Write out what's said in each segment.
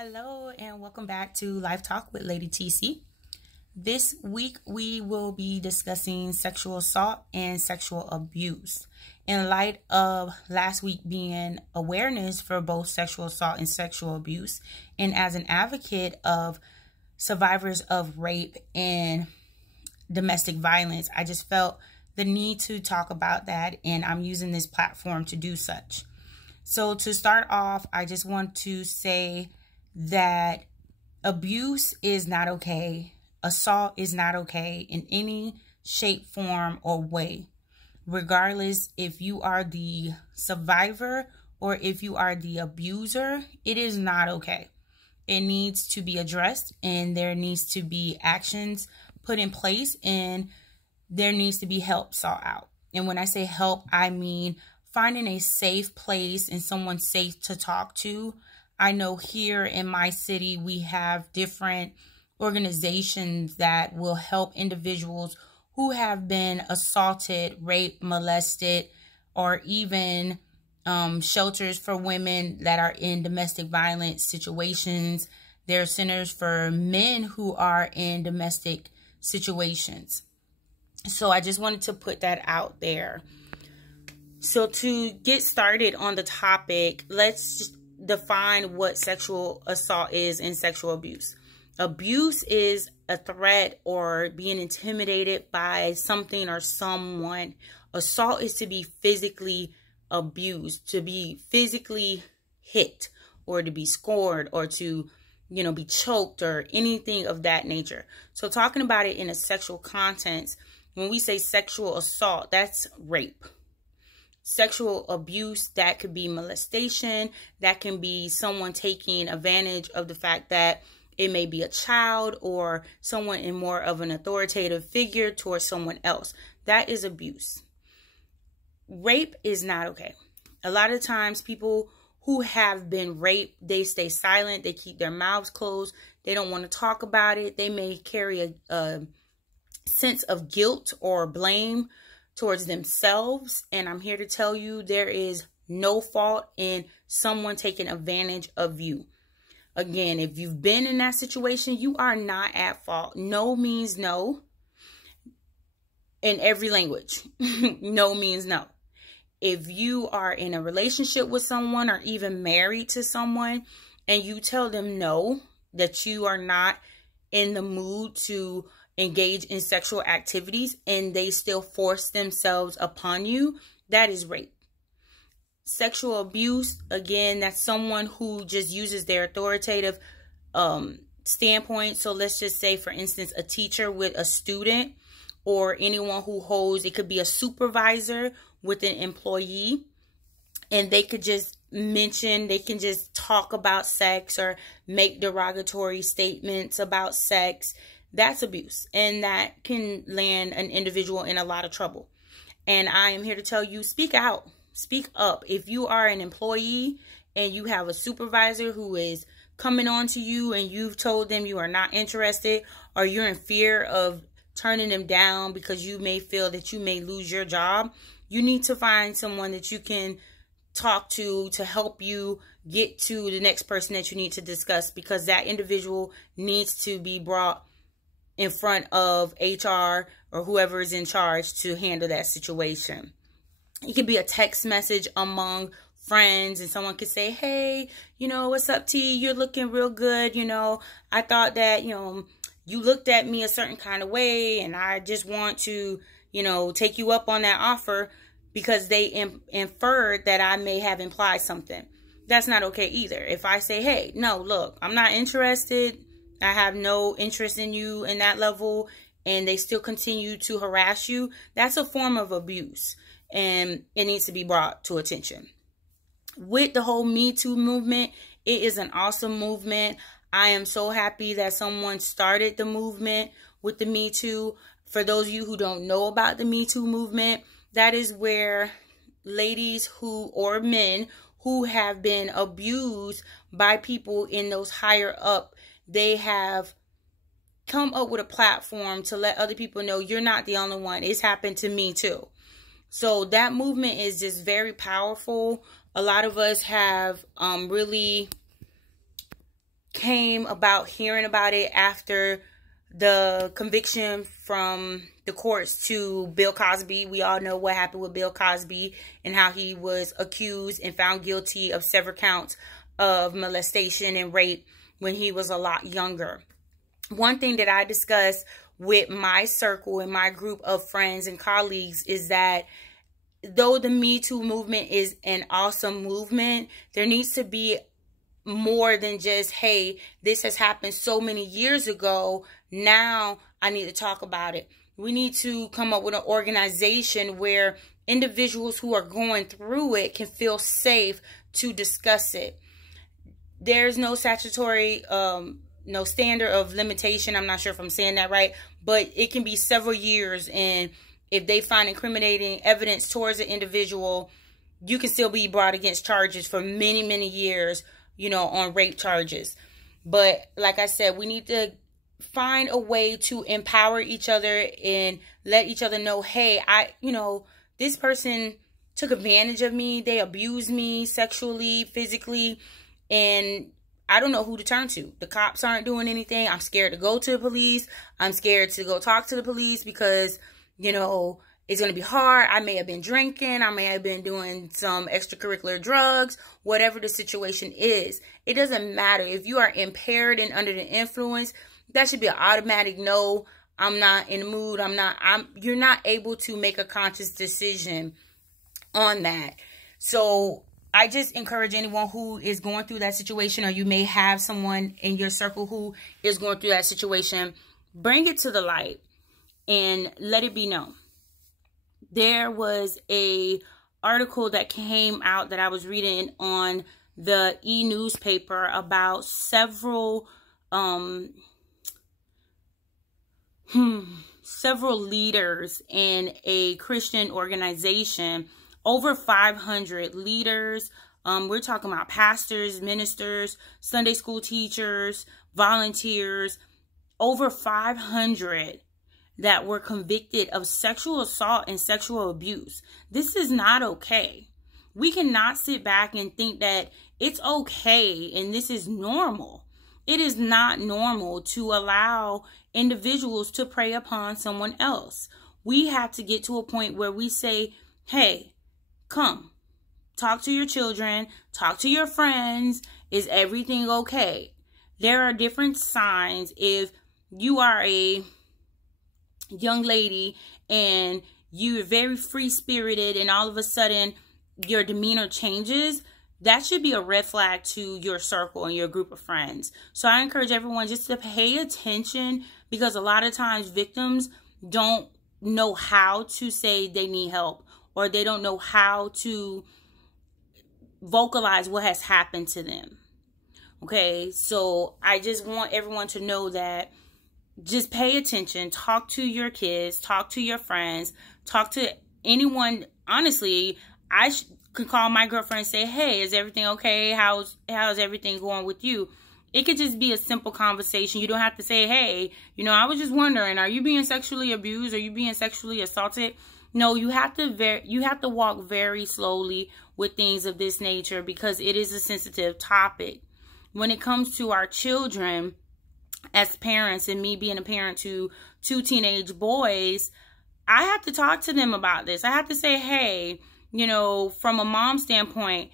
Hello and welcome back to Life Talk with Lady TC. This week we will be discussing sexual assault and sexual abuse. In light of last week being awareness for both sexual assault and sexual abuse, and as an advocate of survivors of rape and domestic violence, I just felt the need to talk about that, and I'm using this platform to do such. So to start off, I just want to say that abuse is not okay. Assault is not okay in any shape, form, or way. Regardless if you are the survivor or if you are the abuser, it is not okay. It needs to be addressed, and there needs to be actions put in place, and there needs to be help sought out. And when I say help, I mean finding a safe place and someone safe to talk to. I know here in my city, we have different organizations that will help individuals who have been assaulted, raped, molested, or even shelters for women that are in domestic violence situations. There are centers for men who are in domestic situations. So I just wanted to put that out there. So to get started on the topic, let's just define what sexual assault is and sexual abuse. Abuse is a threat or being intimidated by something or someone. Assault is to be physically abused, to be physically hit, or to be scored, or to, be choked, or anything of that nature. So talking about it in a sexual context, when we say sexual assault, that's rape. Sexual abuse, that could be molestation, that can be someone taking advantage of the fact that it may be a child or someone in more of an authoritative figure towards someone else. That is abuse. Rape is not okay. A lot of times people who have been raped, they stay silent, they keep their mouths closed, they don't want to talk about it. They may carry a sense of guilt or blame towards themselves, and I'm here to tell you there is no fault in someone taking advantage of you. Again, if you've been in that situation, you are not at fault. No means no in every language. No means no. If you are in a relationship with someone or even married to someone and you tell them no, that you are not in the mood to engage in sexual activities and they still force themselves upon you, that is rape. Sexual abuse, again, that's someone who just uses their authoritative standpoint. So let's just say, for instance, a teacher with a student, or anyone who holds, it could be a supervisor with an employee, and they could just they can just talk about sex or make derogatory statements about sex. That's abuse, and that can land an individual in a lot of trouble. And I am here to tell you, speak out, speak up. If you are an employee and you have a supervisor who is coming on to you and you've told them you are not interested, or you're in fear of turning them down because you may feel that you may lose your job, you need to find someone that you can talk to help you get to the next person that you need to discuss, because that individual needs to be brought in front of HR or whoever is in charge to handle that situation. It could be a text message among friends, and someone could say, hey, what's up, T? You're looking real good. I thought that, you looked at me a certain kind of way, and I just want to, take you up on that offer, because they inferred that I may have implied something. That's not okay either. If I say, hey, no, look, I'm not interested, I have no interest in you in that level, and they still continue to harass you, that's a form of abuse, and it needs to be brought to attention. With the whole Me Too movement, it is an awesome movement. I am so happy that someone started the movement with the Me Too. For those of you who don't know about the Me Too movement, that is where ladies or men who have been abused by people in those higher up, they have come up with a platform to let other people know you're not the only one. It's happened to me too. So that movement is just very powerful. A lot of us have really came about hearing about it after the conviction from the courts to Bill Cosby. We all know what happened with Bill Cosby and how he was accused and found guilty of several counts of molestation and rape when he was a lot younger. One thing that I discussed with my circle and my group of friends and colleagues is that though the Me Too movement is an awesome movement, there needs to be more than just, hey, this has happened so many years ago, now I need to talk about it. We need to come up with an organization where individuals who are going through it can feel safe to discuss it. There's no statutory, no standard of limitation. I'm not sure if I'm saying that right, but it can be several years, and if they find incriminating evidence towards an individual, you can still be brought against charges for many, many years, you know, on rape charges. But like I said, we need to find a way to empower each other and let each other know, hey, this person took advantage of me. They abused me sexually, physically, and I don't know who to turn to. The cops aren't doing anything. I'm scared to go to the police. I'm scared to go talk to the police because, you know, it's going to be hard. I may have been drinking. I may have been doing some extracurricular drugs, whatever the situation is. It doesn't matter. If you are impaired and under the influence, that should be an automatic no. I'm not in the mood. You're not able to make a conscious decision on that. So I just encourage anyone who is going through that situation, or you may have someone in your circle who is going through that situation, bring it to the light and let it be known. There was a article that came out that I was reading on the e-newspaper about several leaders in a Christian organization. Over 500 leaders. We're talking about pastors, ministers, Sunday school teachers, volunteers. Over 500 that were convicted of sexual assault and sexual abuse. This is not okay. We cannot sit back and think that it's okay and this is normal. It is not normal to allow individuals to prey upon someone else. We have to get to a point where we say, hey, come, talk to your children, talk to your friends. Is everything okay? There are different signs. If you are a young lady and you're very free-spirited and all of a sudden your demeanor changes, that should be a red flag to your circle and your group of friends. So I encourage everyone just to pay attention, because a lot of times victims don't know how to say they need help, or they don't know how to vocalize what has happened to them. Okay, so I just want everyone to know that just pay attention, talk to your kids, talk to your friends, talk to anyone. Honestly, I can call my girlfriend and say, hey, is everything okay? How's everything going with you? It could just be a simple conversation. You don't have to say, hey, I was just wondering, are you being sexually abused? Are you being sexually assaulted? No, you have to walk very slowly with things of this nature, because it is a sensitive topic. When it comes to our children, as parents, and me being a parent to 2 teenage boys, I have to talk to them about this. I have to say, hey, from a mom standpoint,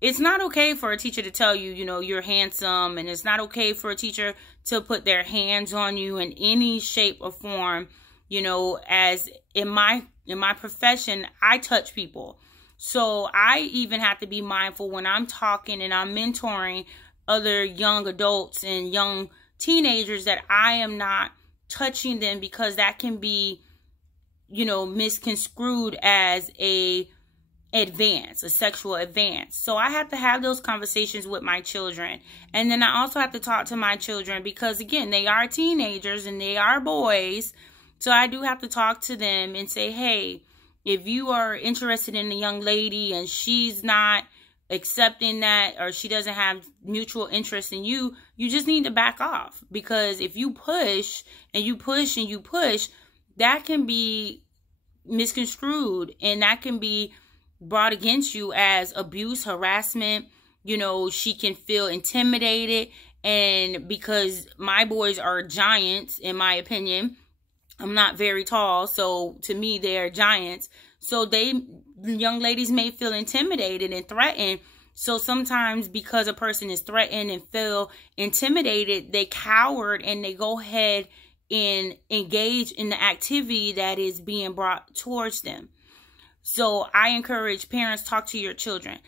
it's not okay for a teacher to tell you, you're handsome, and it's not okay for a teacher to put their hands on you in any shape or form. As in my profession, I touch people. So I even have to be mindful when I'm talking and I'm mentoring other young adults and young teenagers that I am not touching them, because that can be, misconstrued as a sexual advance. So I have to have those conversations with my children. And then I also have to talk to my children, because again, they are teenagers and they are boys. So I do have to talk to them and say, hey, if you are interested in a young lady and she's not accepting that, or she doesn't have mutual interest in you, you just need to back off. Because if you push and you push and you push, that can be misconstrued, and that can be brought against you as abuse, harassment. She can feel intimidated, And because my boys are giants, in my opinion, I'm not very tall, so to me, they're giants. So young ladies may feel intimidated and threatened. So sometimes because a person is threatened and feel intimidated, they cower and they go ahead and engage in the activity that is being brought towards them. So I encourage parents, talk to your children.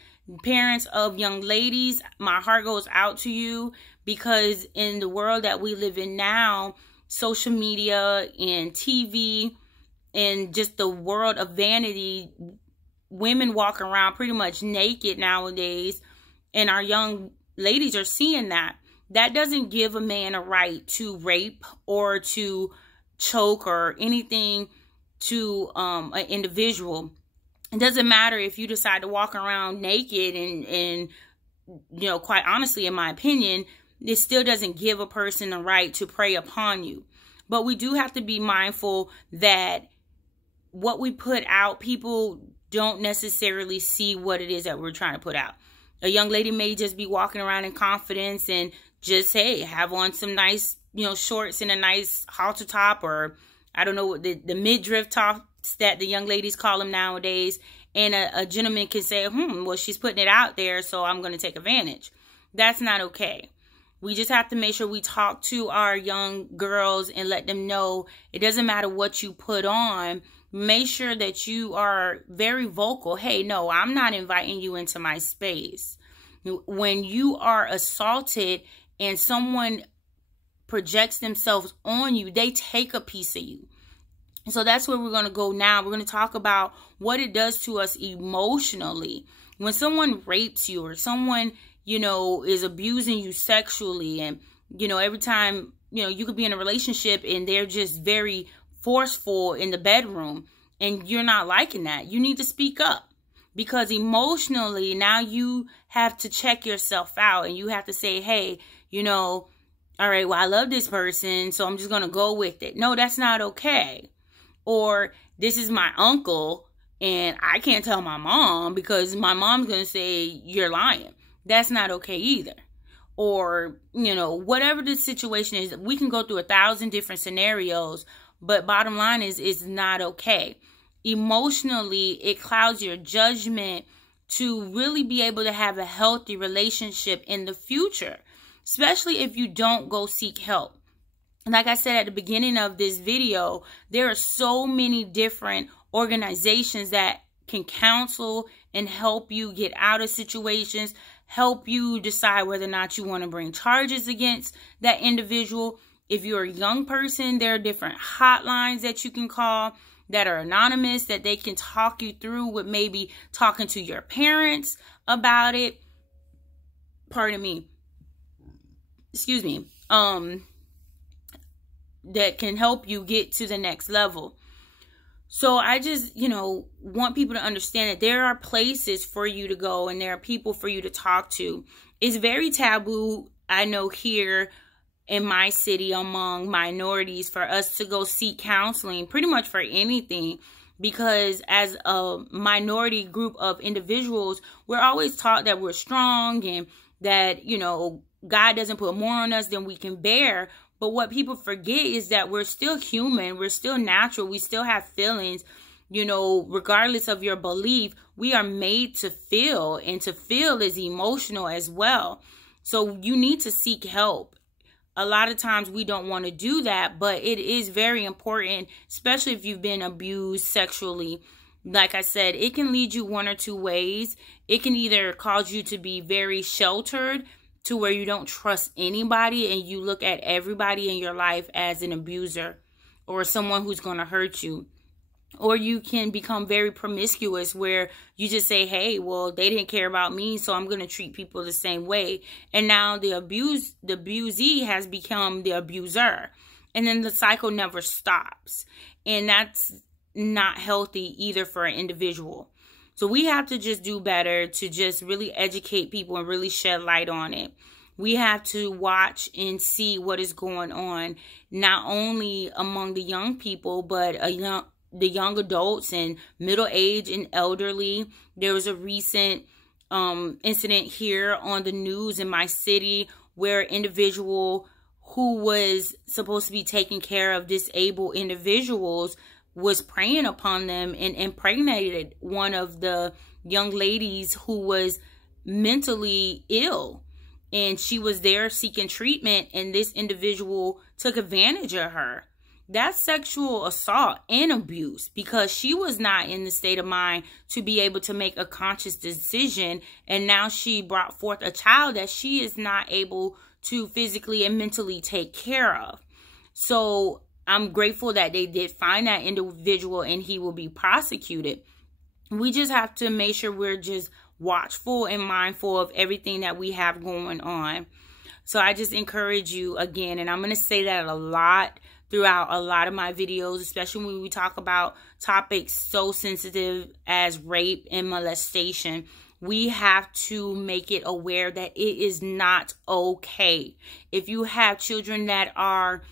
Parents of young ladies, my heart goes out to you, because in the world that we live in now, social media and TV and just the world of vanity, women walk around pretty much naked nowadays, and our young ladies are seeing that. That doesn't give a man a right to rape or to choke or anything to an individual. It doesn't matter if you decide to walk around naked and you know, quite honestly, in my opinion, it still doesn't give a person the right to prey upon you. But we do have to be mindful that what we put out, people don't necessarily see what it is that we're trying to put out. A young lady may just be walking around in confidence and just, hey, have on some nice, you know, shorts and a nice halter top, or I don't know what the midriff tops that the young ladies call them nowadays. And a gentleman can say, well, she's putting it out there, so I'm going to take advantage. That's not okay. We just have to make sure we talk to our young girls and let them know it doesn't matter what you put on. Make sure that you are very vocal. Hey, no, I'm not inviting you into my space. When you are assaulted and someone projects themselves on you, they take a piece of you. So that's where we're going to go now. We're going to talk about what it does to us emotionally. When someone rapes you or someone, you know, is abusing you sexually, and, you know, every time, you know, you could be in a relationship and they're just very forceful in the bedroom and you're not liking that. You need to speak up, because emotionally now you have to check yourself out and you have to say, hey, you know, all right, well, I love this person, so I'm just going to go with it. No, that's not okay. Or this is my uncle and I can't tell my mom because my mom's going to say you're lying. That's not okay either. Or, you know, whatever the situation is, we can go through 1,000 different scenarios, but bottom line is, it's not okay. Emotionally, it clouds your judgment to really be able to have a healthy relationship in the future, especially if you don't go seek help. Like I said at the beginning of this video, there are so many different organizations that can counsel and help you get out of situations, help you decide whether or not you want to bring charges against that individual. If you're a young person, there are different hotlines that you can call that are anonymous, that they can talk you through with maybe talking to your parents about it. Pardon me. Excuse me. That can help you get to the next level. So I just, you know, want people to understand that there are places for you to go and there are people for you to talk to. It's very taboo, I know, here in my city among minorities for us to go seek counseling pretty much for anything, because as a minority group of individuals, we're always taught that we're strong and that, you know, God doesn't put more on us than we can bear. But what people forget is that we're still human. We're still natural. We still have feelings. You know, regardless of your belief, we are made to feel, and to feel is emotional as well. So you need to seek help. A lot of times we don't want to do that, but it is very important, especially if you've been abused sexually. Like I said, it can lead you one or two ways. It can either cause you to be very sheltered, to where you don't trust anybody and you look at everybody in your life as an abuser or someone who's going to hurt you. Or you can become very promiscuous, where you just say, hey, well, they didn't care about me, so I'm going to treat people the same way. And now the abusee has become the abuser. And then the cycle never stops. And that's not healthy either for an individual. So we have to just do better to just really educate people and really shed light on it. We have to watch and see what is going on, not only among the young people, but the young adults and middle age and elderly. There was a recent incident here on the news in my city where an individual who was supposed to be taking care of disabled individuals was preying upon them and impregnated one of the young ladies who was mentally ill. And she was there seeking treatment, and this individual took advantage of her. That's sexual assault and abuse, because she was not in the state of mind to be able to make a conscious decision. And now she brought forth a child that she is not able to physically and mentally take care of. So I'm grateful that they did find that individual and he will be prosecuted. We just have to make sure we're just watchful and mindful of everything that we have going on. So I just encourage you again, and I'm going to say that a lot throughout a lot of my videos, especially when we talk about topics so sensitive as rape and molestation. We have to make it aware that it is not okay. If you have children that are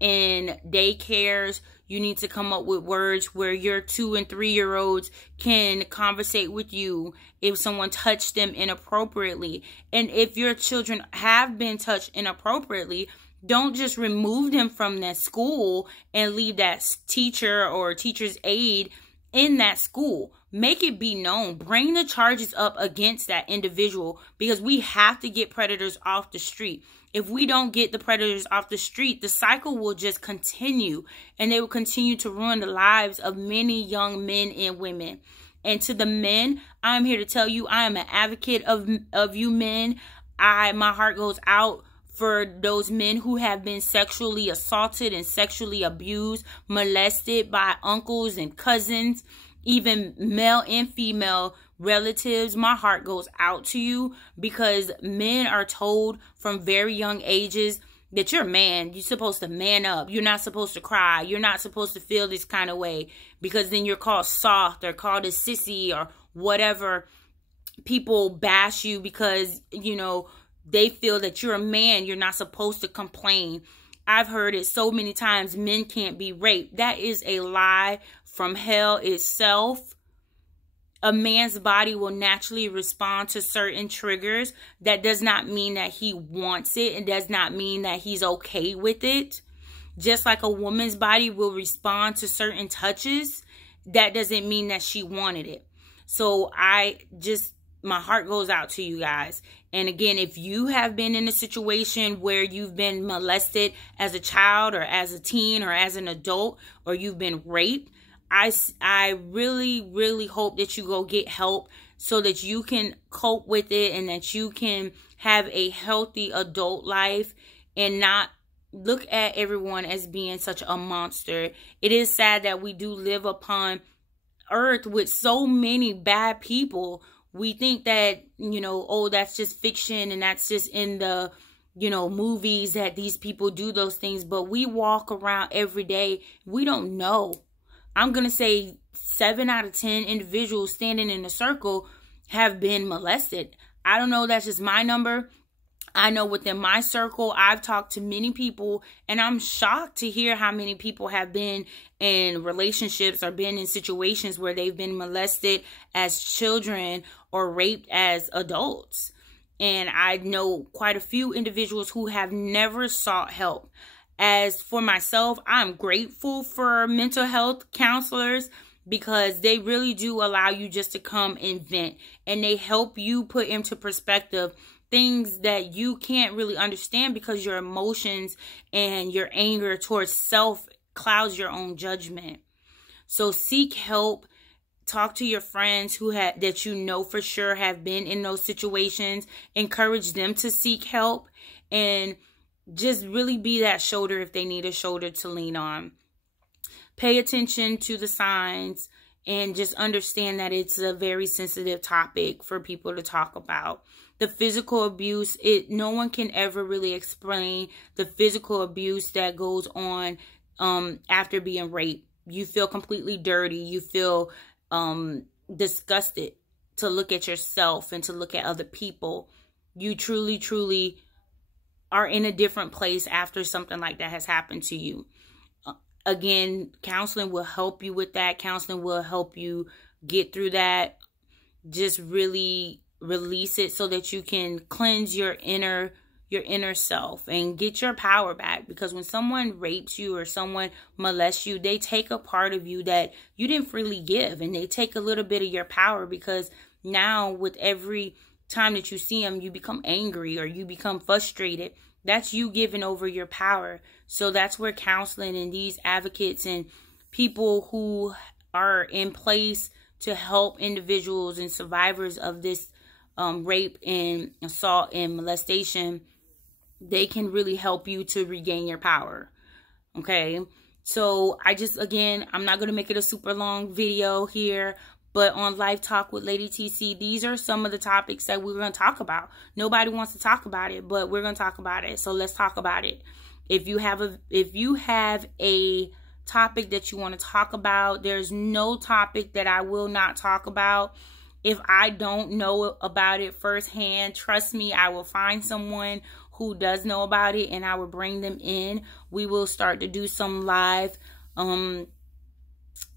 in daycares, you need to come up with words where your 2- and 3-year-olds can conversate with you if someone touched them inappropriately. And if your children have been touched inappropriately, don't just remove them from that school and leave that teacher or teacher's aide in that school. Make it be known. Bring the charges up against that individual, because we have to get predators off the street. If we don't get the predators off the street, the cycle will just continue, and they will continue to ruin the lives of many young men and women. And to the men, I'm here to tell you, I am an advocate of you men. My heart goes out for those men who have been sexually assaulted and sexually abused, molested by uncles and cousins, even male and female relatives. My heart goes out to you, because men are told from very young ages that you're a man. You're supposed to man up. You're not supposed to cry. You're not supposed to feel this kind of way, because then you're called soft or called a sissy or whatever. People bash you because, you know, they feel that you're a man. You're not supposed to complain. I've heard it so many times, men can't be raped. That is a lie from hell itself. A man's body will naturally respond to certain triggers. That does not mean that he wants it. It does not mean that he's okay with it. Just like a woman's body will respond to certain touches, that doesn't mean that she wanted it. So my heart goes out to you guys. And again, if you have been in a situation where you've been molested as a child or as a teen or as an adult, or you've been raped, I really, really hope that you go get help so that you can cope with it and that you can have a healthy adult life and not look at everyone as being such a monster. It is sad that we do live upon earth with so many bad people. We think that, you know, oh, that's just fiction and that's just in the, you know, movies that these people do those things. But we walk around every day. We don't know. I'm going to say 7 out of 10 individuals standing in a circle have been molested. I don't know. That's just my number. I know within my circle, I've talked to many people, and I'm shocked to hear how many people have been in relationships or been in situations where they've been molested as children or raped as adults. And I know quite a few individuals who have never sought help. As for myself, I'm grateful for mental health counselors, because they really do allow you just to come and vent, and they help you put into perspective things that you can't really understand, because your emotions and your anger towards self clouds your own judgment. So seek help. Talk to your friends that you know for sure have been in those situations. Encourage them to seek help, and just really be that shoulder if they need a shoulder to lean on. Pay attention to the signs and just understand that it's a very sensitive topic for people to talk about. The physical abuse, no one can ever really explain the physical abuse that goes on after being raped. You feel completely dirty. You feel disgusted to look at yourself and to look at other people. You truly, truly are in a different place after something like that has happened to you. Again, counseling will help you with that. Counseling will help you get through that. Just really release it so that you can cleanse your inner your inner self and get your power back. Because when someone rapes you or someone molests you, they take a part of you that you didn't freely give, and they take a little bit of your power, because now with every time that you see them, you become angry or you become frustrated. That's you giving over your power. So that's where counseling and these advocates and people who are in place to help individuals and survivors of this rape and assault and molestation, they can really help you to regain your power. Okay, so again, I'm not going to make it a super long video here, but on Life Talk with Lady TC, these are some of the topics that we're going to talk about. Nobody wants to talk about it, but we're going to talk about it. So let's talk about it. If you have a topic that you want to talk about, there's no topic that I will not talk about. If I don't know about it firsthand, trust me, I will find someone who does know about it and I will bring them in. We will start to do some live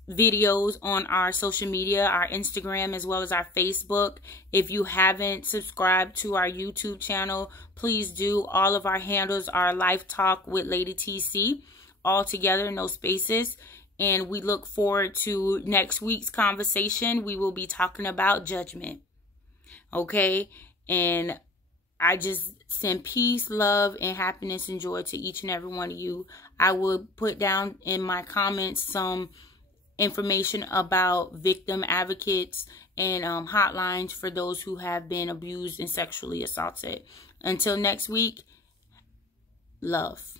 videos on our social media, our Instagram, as well as our Facebook. If you haven't subscribed to our YouTube channel, please do. All of our handles are Life Talk with Lady TC, all together, no spaces. And we look forward to next week's conversation. We will be talking about judgment. Okay? And I just send peace, love, and happiness and joy to each and every one of you. I will put down in my comments some information about victim advocates and hotlines for those who have been abused and sexually assaulted. Until next week, love.